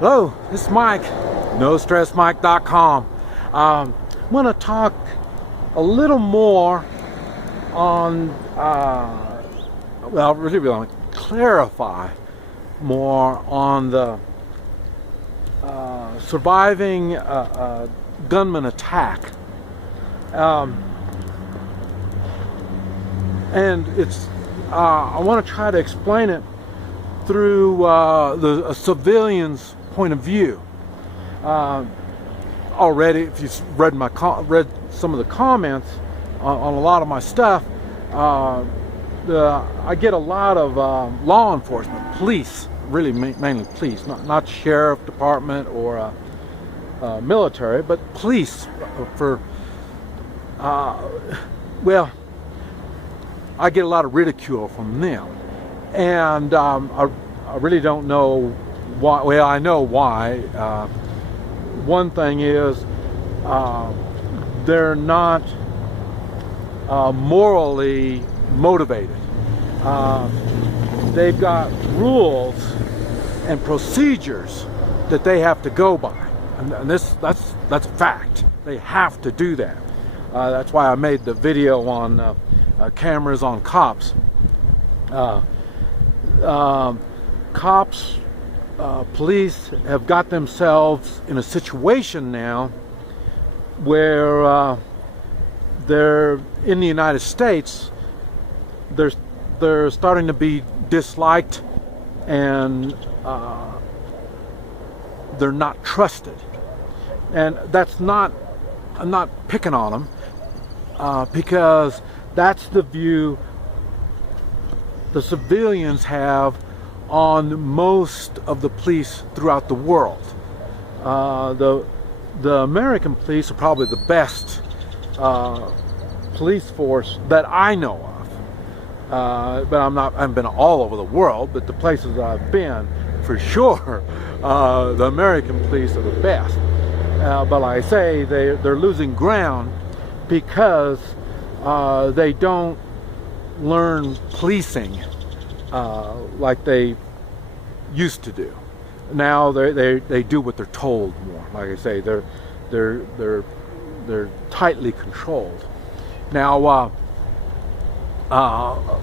Hello, this is Mike, NoStressMike.com. I'm going to talk a little more on, really want to clarify more on the surviving gunman attack. And it's, I want to try to explain it through the civilian's point of view. Already, if you've read some of the comments on a lot of my stuff, I get a lot of law enforcement, police, really mainly police, not sheriff department or military, but police for, well, I get a lot of ridicule from them. And I really don't know why. Well, I know why. One thing is they're not morally motivated. They've got rules and procedures that they have to go by, and that's a fact. They have to do that. That's why I made the video on cameras on cops. Cops, police have got themselves in a situation now where they're in the United States. They're starting to be disliked, and they're not trusted. And that's not, I'm not picking on them, because that's the view the civilians have on most of the police throughout the world. The American police are probably the best police force that I know of. But I haven't been all over the world, but the places that I've been, for sure, the American police are the best. But like I say, they're losing ground because they don't learn policing like they used to do. Now they do what they're told more. Like I say, they're tightly controlled. Now,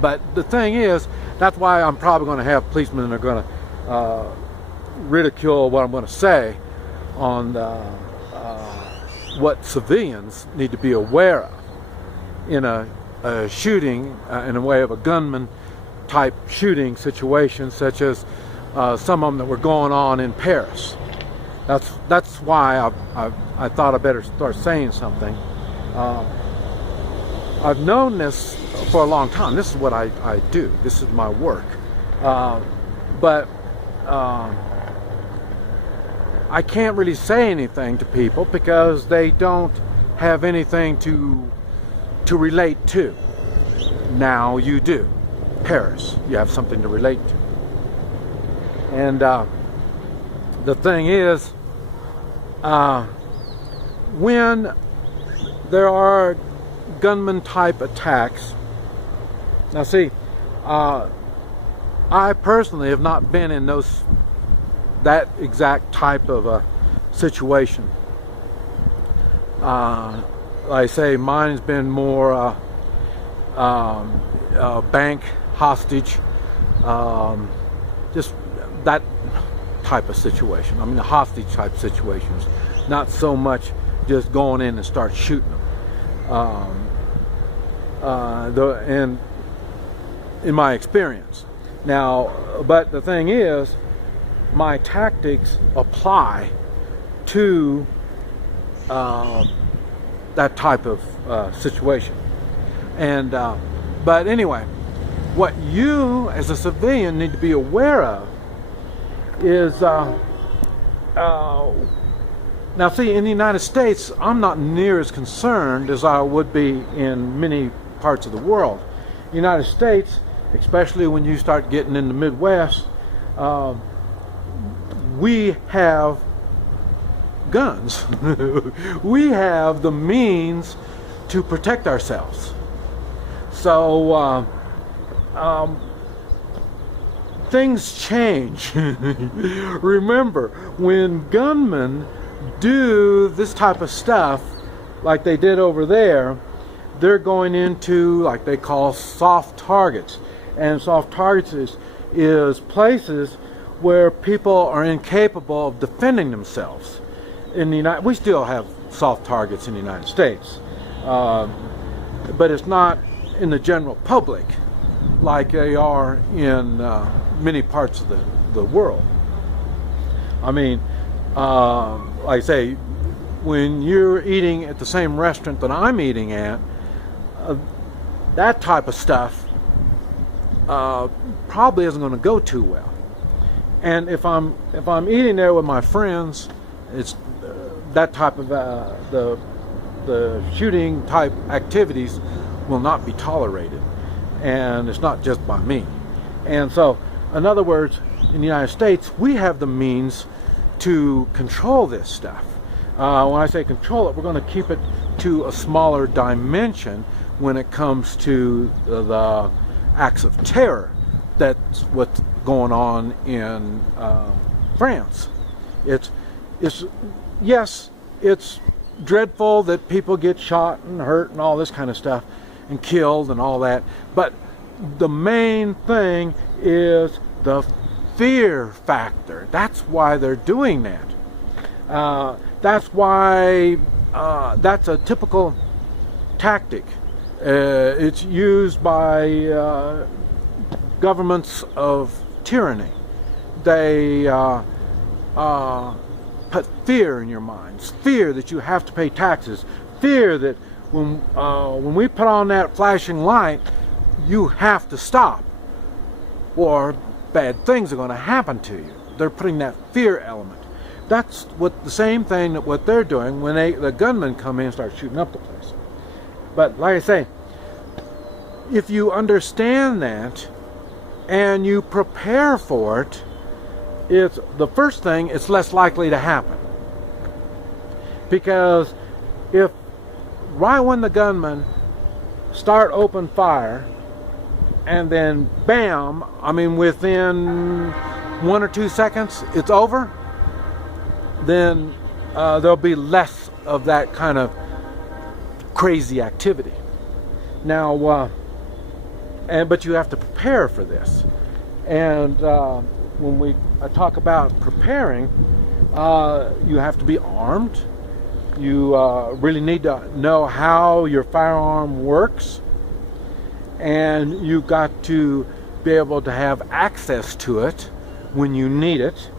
but the thing is, that's why I'm probably going to have policemen that are going to ridicule what I'm going to say on what civilians need to be aware of in a shooting, in a way of a gunman type shooting situation, such as some of them that were going on in Paris. That's why I thought I better start saying something. I've known this for a long time. This is what I do. This is my work. But I can't really say anything to people because they don't have anything to relate to. Now you do. Paris, you have something to relate to. And the thing is, when there are gunman type attacks, now see, I personally have not been in that exact type of a situation. Like I say, mine's been more bank hostage, just that type of situation. I mean, the hostage type situations, not so much just going in and start shooting them. And in my experience. Now, but the thing is, my tactics apply to that type of situation. And but anyway, what you as a civilian need to be aware of is now see, in the United States, I'm not near as concerned as I would be in many parts of the world. The United States, especially when you start getting in the Midwest, we have guns. We have the means to protect ourselves. So things change. Remember, when gunmen do this type of stuff, like they did over there, they're going into, like they call, soft targets. And soft targets is places where people are incapable of defending themselves. We still have soft targets in the United States, but it's not in the general public like they are in many parts of the world. I mean, like I say, when you're eating at the same restaurant that I'm eating at, that type of stuff probably isn't going to go too well. And if I'm eating there with my friends, it's that type of the shooting type activities will not be tolerated, and it's not just by me. And so, in other words, in the United States, we have the means to control this stuff. When I say control it, we're going to keep it to a smaller dimension when it comes to the acts of terror. That's what's going on in France. Yes, it's dreadful that people get shot and hurt and all this kind of stuff and killed and all that, but the main thing is the fear factor. That's why they're doing that. That's why that's a typical tactic. It's used by governments of tyranny. They put fear in your minds, fear that you have to pay taxes, fear that when we put on that flashing light, you have to stop, or bad things are going to happen to you. They're putting that fear element. That's what the same thing that what they're doing when the gunmen come in and start shooting up the place. But like I say, if you understand that and you prepare for it, it's the first thing, it's less likely to happen. Because if right when the gunmen start open fire and then bam, I mean within 1 or 2 seconds it's over, then there'll be less of that kind of crazy activity. Now, but you have to prepare for this. And when I talk about preparing, you have to be armed. You really need to know how your firearm works, and you've got to be able to have access to it when you need it.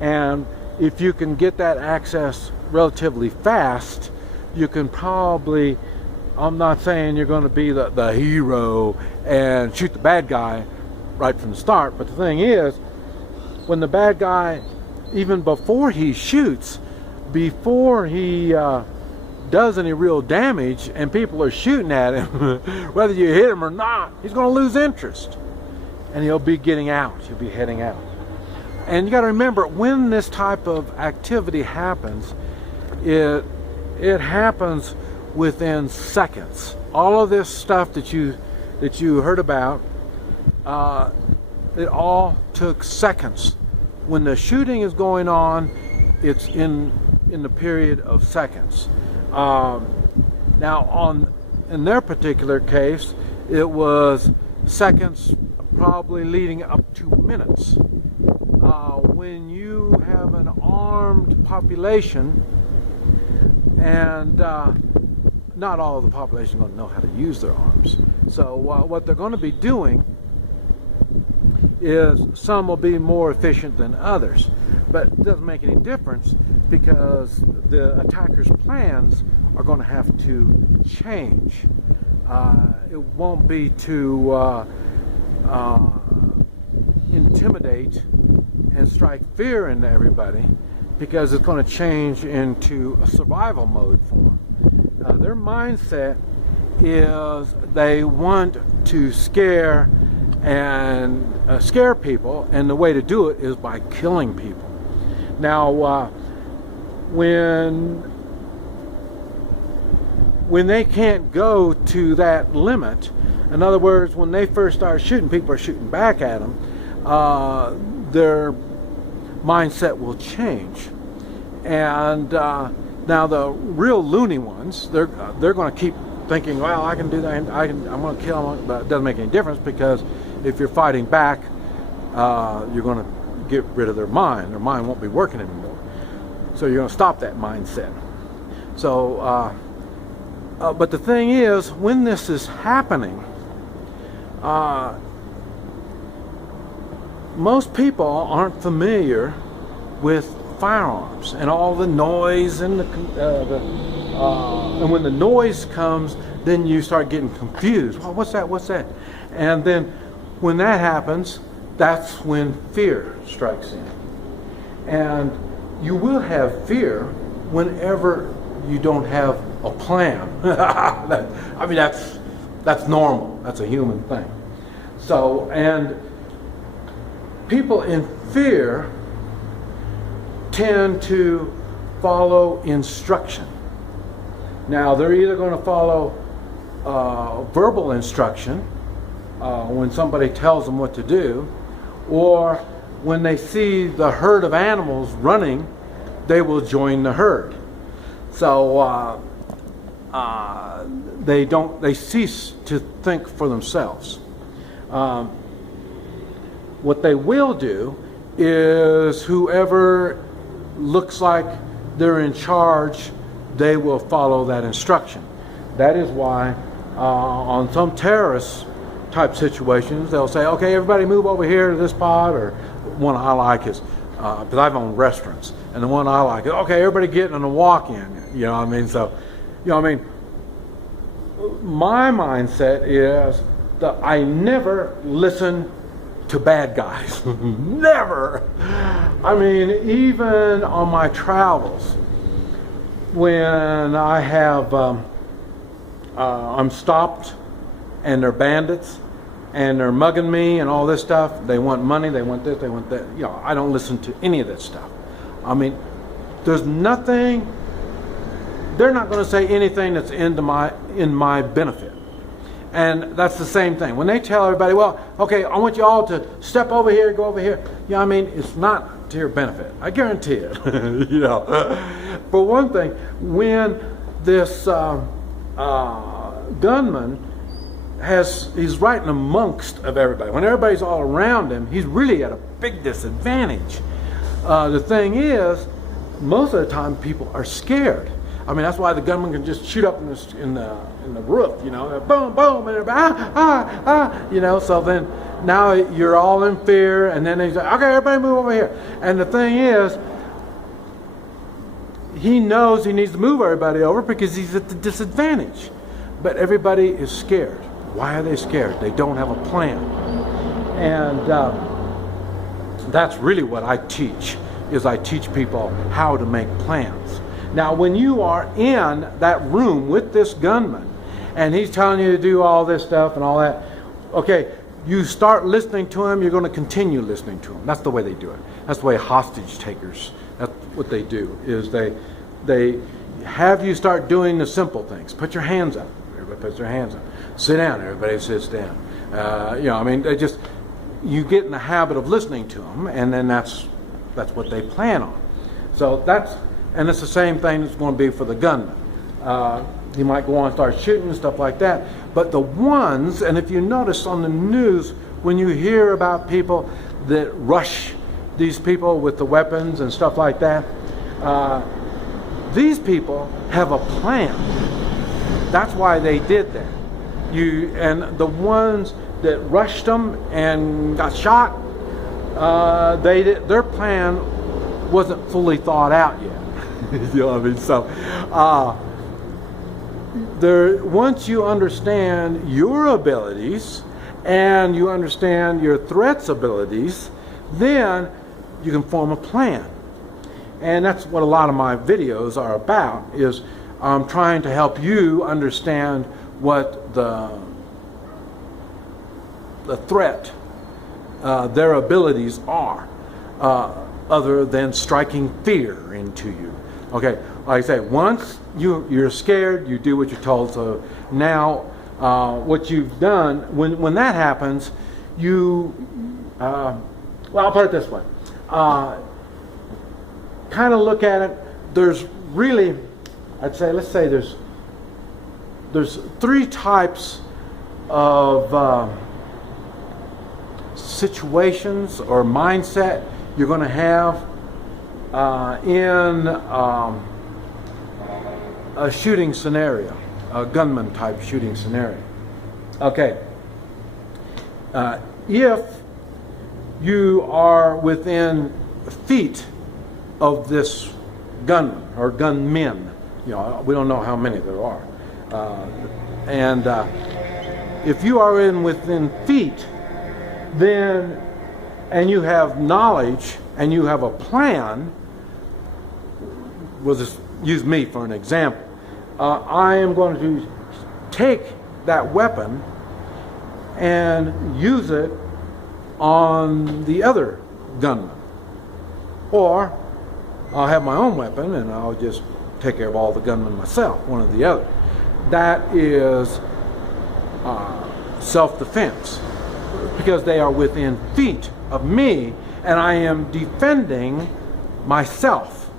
And if you can get that access relatively fast, you can probably, I'm not saying you're going to be the hero and shoot the bad guy right from the start, but the thing is, when the bad guy, even before he shoots, before he does any real damage and people are shooting at him, whether you hit him or not, he's going to lose interest and he'll be getting out, he'll be heading out. And you got to remember, when this type of activity happens, it happens within seconds. All of this stuff that you heard about, it all took seconds. When the shooting is going on, it's in the period of seconds. Now, in their particular case, it was seconds, probably leading up to minutes. When you have an armed population, and not all of the population is going to know how to use their arms. So what they're going to be doing is some will be more efficient than others, but it doesn't make any difference because the attacker's plans are going to have to change. It won't be to intimidate and strike fear into everybody, because it's going to change into a survival mode for them. Their mindset is they want to scare people, and the way to do it is by killing people. Now, when they can't go to that limit, in other words, when they first start shooting, people are shooting back at them. their mindset will change. And now the real loony ones, they're going to keep thinking, well, I can do that, I'm going to kill them, but it doesn't make any difference, because if you're fighting back, you're going to get rid of their mind. Their mind won't be working anymore. So you're going to stop that mindset. So, but the thing is, when this is happening, most people aren't familiar with firearms and all the noise and and when the noise comes, then you start getting confused. Well, what's that? What's that? And then when that happens, that's when fear strikes in. And you will have fear whenever you don't have a plan. I mean, that's normal. That's a human thing. So, and people in fear tend to follow instruction. Now, they're either going to follow verbal instruction when somebody tells them what to do, or when they see the herd of animals running, they will join the herd. So they cease to think for themselves. What they will do is, whoever looks like they're in charge, they will follow that instruction. That is why on some terrorist type situations, they'll say, okay, everybody move over here to this pod, or one I like is, because I've owned restaurants, and the one I like is, okay, everybody get in a walk-in, you know what I mean? So, you know what I mean? My mindset is that I never listen to bad guys. Never. I mean, even on my travels, when I have, I'm stopped and they're bandits and they're mugging me and all this stuff, they want money, they want this, they want that, you know, I don't listen to any of that stuff. I mean, there's nothing, they're not going to say anything that's in my benefit. And that's the same thing. When they tell everybody, well, okay, I want you all to step over here, go over here. Yeah, I mean, it's not to your benefit. I guarantee it. You know. For one thing, when this gunman he's right in amongst of everybody. When everybody's all around him, he's really at a big disadvantage. The thing is, most of the time people are scared. I mean, that's why the gunman can just shoot up in the roof, you know, boom, boom, and everybody, you know. So then now you're all in fear, and then he's like, okay, everybody move over here. And the thing is, he knows he needs to move everybody over because he's at the disadvantage. But everybody is scared. Why are they scared? They don't have a plan. And that's really what I teach, is I teach people how to make plans. Now, when you are in that room with this gunman, and he's telling you to do all this stuff and all that, okay, you start listening to him, you're going to continue listening to him. That's the way they do it. That's the way hostage takers, that's what they do, is they have you start doing the simple things. Put your hands up. Everybody puts their hands up. Sit down. Everybody sits down. You know, I mean, you get in the habit of listening to them, and then that's what they plan on. So and it's the same thing that's going to be for the gunman. He might go on and start shooting and stuff like that. But the ones, and if you notice on the news, when you hear about people that rush these people with the weapons and stuff like that, these people have a plan. That's why they did that. And the ones that rushed them and got shot, their plan wasn't fully thought out yet. You know what I mean? So, once you understand your abilities and you understand your threat's abilities, then you can form a plan. And that's what a lot of my videos are about, is I'm trying to help you understand what the threat, their abilities are, other than striking fear into you. Okay, like I say, once you're scared, you do what you're told. So now, what you've done, when that happens, you well, I'll put it this way. Kind of look at it. There's really, let's say there's three types of situations or mindset you're going to have in a shooting scenario, a gunman type shooting scenario. Okay. If you are within feet of this gunman or gunmen, we don't know how many there are, and if you are within feet, then, and you have knowledge and you have a plan, we'll just use me for an example. I am going to take that weapon and use it on the other gunman. Or I'll have my own weapon and I'll just take care of all the gunmen myself, one or the other. That is self-defense, because they are within feet of me and I am defending myself.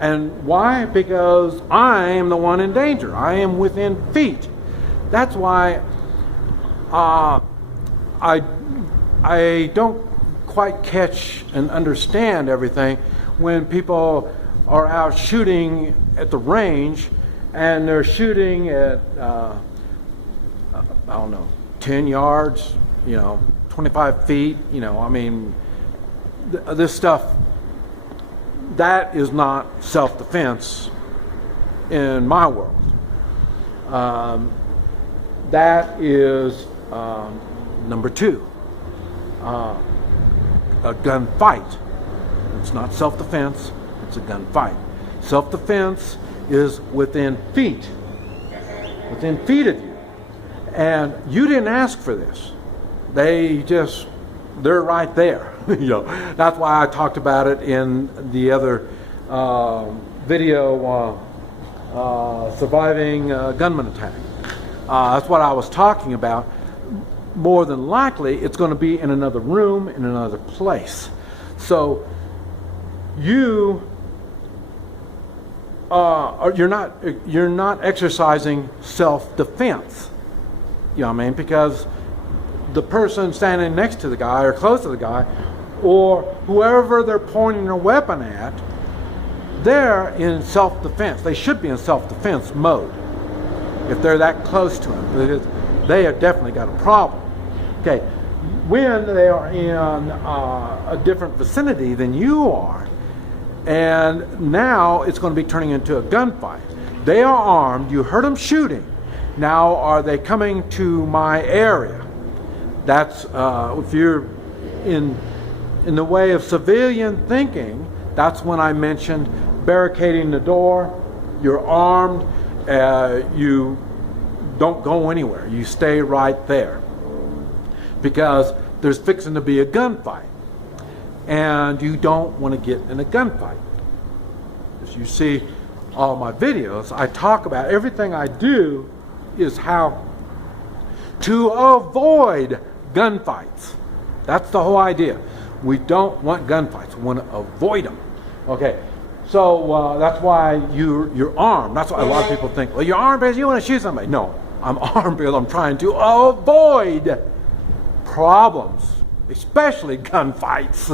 And why? Because I am the one in danger. I am within feet. That's why I don't quite catch and understand everything when people are out shooting at the range and they're shooting at I don't know, 10 yards, 25 feet, this stuff, that is not self-defense in my world. That is number two, a gunfight. It's not self-defense, it's a gunfight. Self-defense is within feet of you. And you didn't ask for this. They're right there. That's why I talked about it in the other video, surviving gunman attack. That's what I was talking about. More than likely, it's going to be in another room, in another place. So you're not exercising self-defense. Because the person standing next to the guy or close to the guy, or whoever they're pointing their weapon at, they're in self-defense. They should be in self-defense mode if they're that close to him, because they have definitely got a problem. Okay, when they are in a different vicinity than you are, and now it's going to be turning into a gunfight. They are armed. You heard them shooting. Now, are they coming to my area? That's if you're in the way of civilian thinking. That's when I mentioned barricading the door. You're armed. You don't go anywhere. You stay right there, because there's fixing to be a gunfight, and you don't want to get in a gunfight. As you see all my videos, I talk about everything I do is how to avoid gunfights. That's the whole idea. We don't want gunfights. We want to avoid them. Okay, so that's why you're armed. That's why a lot of people think, well, you're armed because you want to shoot somebody. No, I'm armed because I'm trying to avoid problems, especially gunfights.